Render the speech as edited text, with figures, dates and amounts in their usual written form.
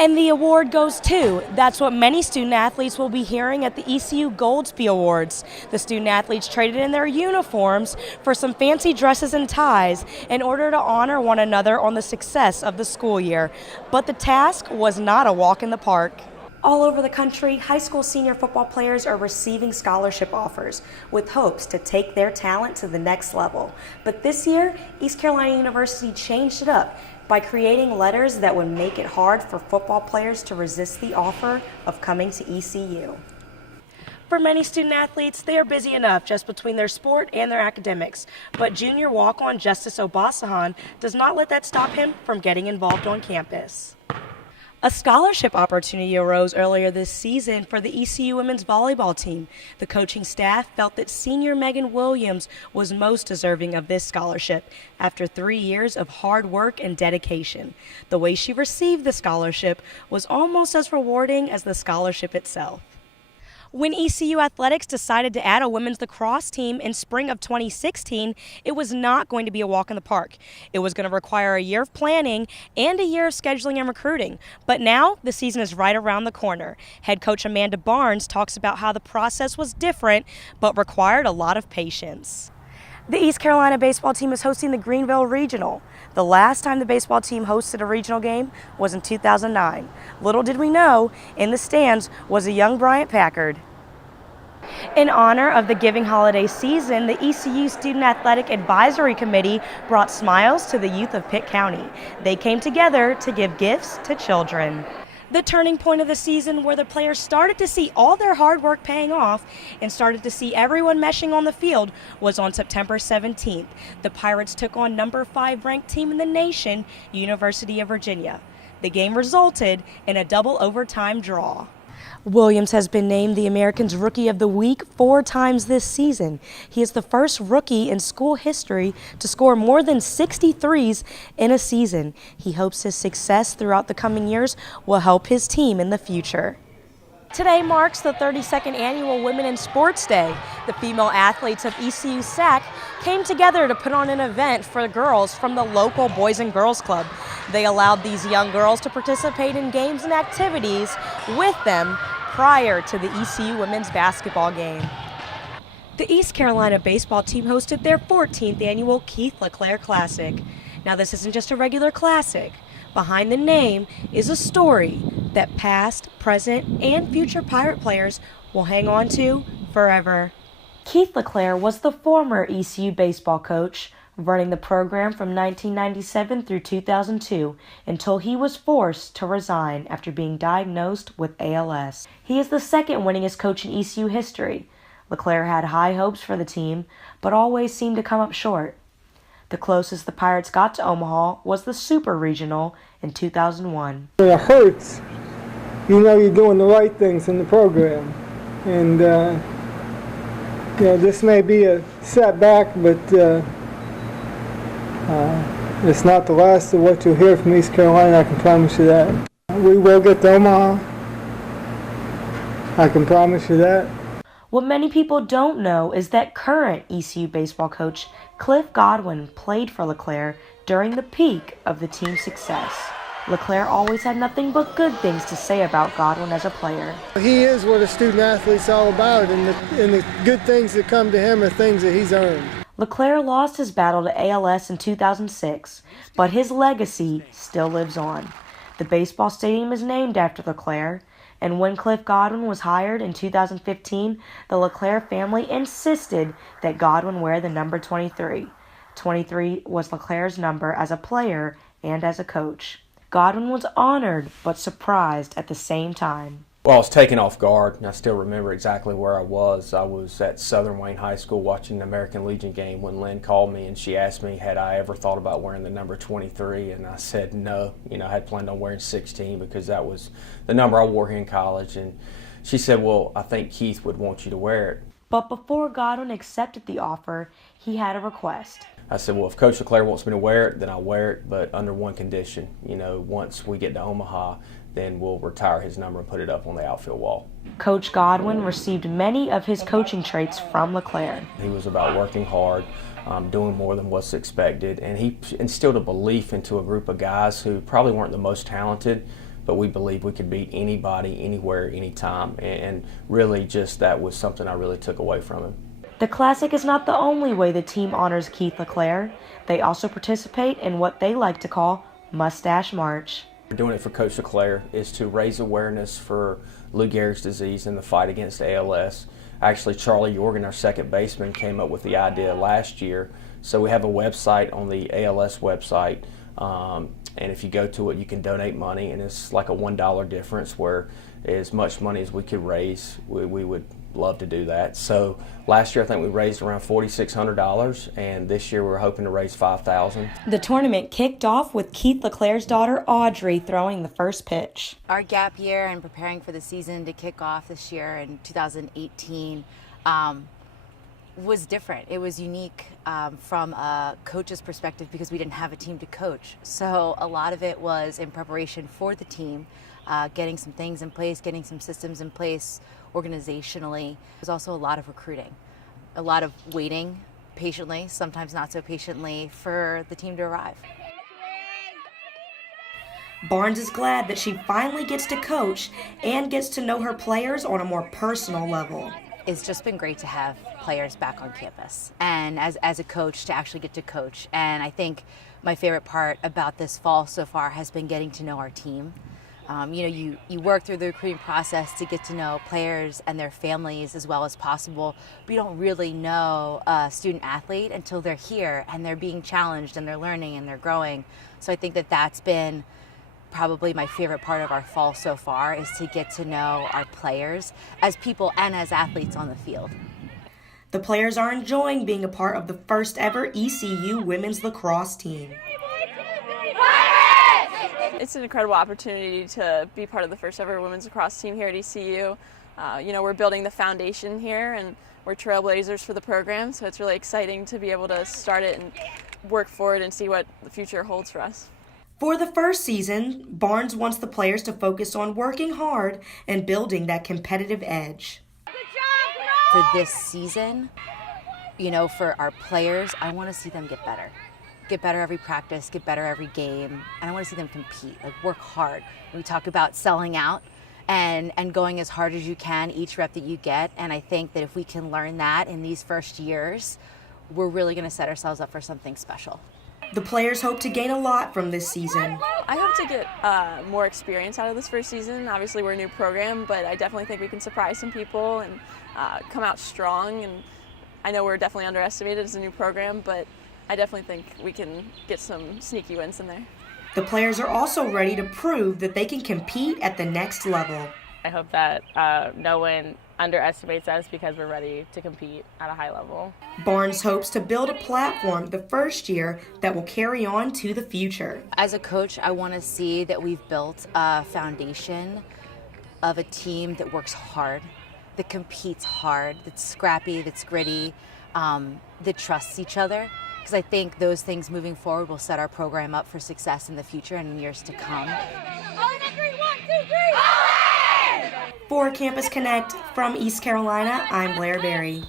And the award goes to, that's what many student athletes will be hearing at the ECU Goldsby Awards. The student athletes traded in their uniforms for some fancy dresses and ties in order to honor one another on the success of the school year. But the task was not a walk in the park. All over the country, high school senior football players are receiving scholarship offers with hopes to take their talent to the next level. But this year, East Carolina University changed it up by creating letters that would make it hard for football players to resist the offer of coming to ECU. For many student athletes, they are busy enough just between their sport and their academics, but junior walk-on Justice Obasahan does not let that stop him from getting involved on campus. A scholarship opportunity arose earlier this season for the ECU women's volleyball team. The coaching staff felt that senior Megan Williams was most deserving of this scholarship after 3 years of hard work and dedication. The way she received the scholarship was almost as rewarding as the scholarship itself. When ECU Athletics decided to add a women's lacrosse team in spring of 2016, it was not going to be a walk in the park. It was going to require a year of planning and a year of scheduling and recruiting. But now the season is right around the corner. Head coach Amanda Barnes talks about how the process was different but required a lot of patience. The East Carolina baseball team is hosting the Greenville Regional. The last time the baseball team hosted a regional game was in 2009. Little did we know, in the stands was a young Bryant Packard. In honor of the giving holiday season, the ECU Student Athletic Advisory Committee brought smiles to the youth of Pitt County. They came together to give gifts to children. The turning point of the season where the players started to see all their hard work paying off and started to see everyone meshing on the field was on September 17th. The Pirates took on number 5 ranked team in the nation, University of Virginia. The game resulted in a double overtime draw. Williams has been named the American's Rookie of the Week 4 times this season. He is the first rookie in school history to score more than 63s in a season. He hopes his success throughout the coming years will help his team in the future. Today marks the 32nd annual Women in Sports Day. The female athletes of ECU SAC came together to put on an event for girls from the local Boys and Girls Club. They allowed these young girls to participate in games and activities with them prior to the ECU women's basketball game. The East Carolina baseball team hosted their 14th annual Keith LeClair Classic. Now this isn't just a regular classic. Behind the name is a story that past, present, and future Pirate players will hang on to forever. Keith LeClair was the former ECU baseball coach, running the program from 1997 through 2002 until he was forced to resign after being diagnosed with ALS. He is the second winningest coach in ECU history. LeClair had high hopes for the team, but always seemed to come up short. The closest the Pirates got to Omaha was the Super Regional in 2001. When it hurts, you know you're doing the right things in the program. And, this may be a setback, but it's not the last of what you'll hear from East Carolina, I can promise you that. We will get to Omaha. I can promise you that. What many people don't know is that current ECU baseball coach Cliff Godwin played for LeClair during the peak of the team's success. LeClair always had nothing but good things to say about Godwin as a player. He is what a student athlete's all about, and the good things that come to him are things that he's earned. LeClair lost his battle to ALS in 2006, but his legacy still lives on. The baseball stadium is named after LeClair, and when Cliff Godwin was hired in 2015, the LeClair family insisted that Godwin wear the number 23. 23 was LeClair's number as a player and as a coach. Godwin was honored but surprised at the same time. Well, I was taken off guard, and I still remember exactly where I was. I was at Southern Wayne High School watching the American Legion game when Lynn called me, and she asked me, had I ever thought about wearing the number 23, and I said no. I had planned on wearing 16 because that was the number I wore here in college, and she said, well, I think Keith would want you to wear it. But before Godwin accepted the offer, he had a request. I said, well, if Coach LeClair wants me to wear it, then I'll wear it, but under one condition. Once we get to Omaha, then we'll retire his number and put it up on the outfield wall. Coach Godwin received many of his coaching traits from LeClair. He was about working hard, doing more than what's expected, and he instilled a belief into a group of guys who probably weren't the most talented, but we believe we could beat anybody, anywhere, anytime. And really just that was something I really took away from him. The Classic is not the only way the team honors Keith LeClair. They also participate in what they like to call Mustache March. Doing it for Coach LeClair is to raise awareness for Lou Gehrig's disease and the fight against ALS. Actually, Charlie Yorgan, our second baseman, came up with the idea last year. So we have a website on the ALS website, and if you go to it, you can donate money, and it's like a $1 difference, where as much money as we could raise, we would love to do that. So last year I think we raised around $4,600, and this year we're hoping to raise $5,000. The tournament kicked off with Keith LeClair's daughter Audrey throwing the first pitch. Our gap year and preparing for the season to kick off this year in 2018 was different. It was unique from a coach's perspective because we didn't have a team to coach. So a lot of it was in preparation for the team, getting some things in place, getting some systems in place organizationally. There's also a lot of recruiting, a lot of waiting patiently, sometimes not so patiently, for the team to arrive. Barnes is glad that she finally gets to coach and gets to know her players on a more personal level. It's just been great to have players back on campus, and as a coach to actually get to coach. And I think my favorite part about this fall so far has been getting to know our team. You work through the recruiting process to get to know players and their families as well as possible, but you don't really know a student athlete until they're here and they're being challenged and they're learning and they're growing. So I think that that's been probably my favorite part of our fall so far, is to get to know our players as people and as athletes on the field. The players are enjoying being a part of the first ever ECU women's lacrosse team. It's an incredible opportunity to be part of the first ever women's lacrosse team here at ECU. We're building the foundation here, and we're trailblazers for the program, so it's really exciting to be able to start it and work forward and see what the future holds for us. For the first season, Barnes wants the players to focus on working hard and building that competitive edge. For this season, for our players, I want to see them get better. Get better every practice, get better every game, and I want to see them compete, work hard. We talk about selling out and going as hard as you can each rep that you get, and I think that if we can learn that in these first years, we're really going to set ourselves up for something special. The players hope to gain a lot from this season. I hope to get more experience out of this first season. Obviously we're a new program, but I definitely think we can surprise some people and come out strong, and I know we're definitely underestimated as a new program, but I definitely think we can get some sneaky wins in there. The players are also ready to prove that they can compete at the next level. I hope that no one underestimates us because we're ready to compete at a high level. Barnes hopes to build a platform the first year that will carry on to the future. As a coach, I want to see that we've built a foundation of a team that works hard, that competes hard, that's scrappy, that's gritty, that trusts each other. Because I think those things moving forward will set our program up for success in the future and in years to come. For Campus Connect from East Carolina, I'm Blair Berry.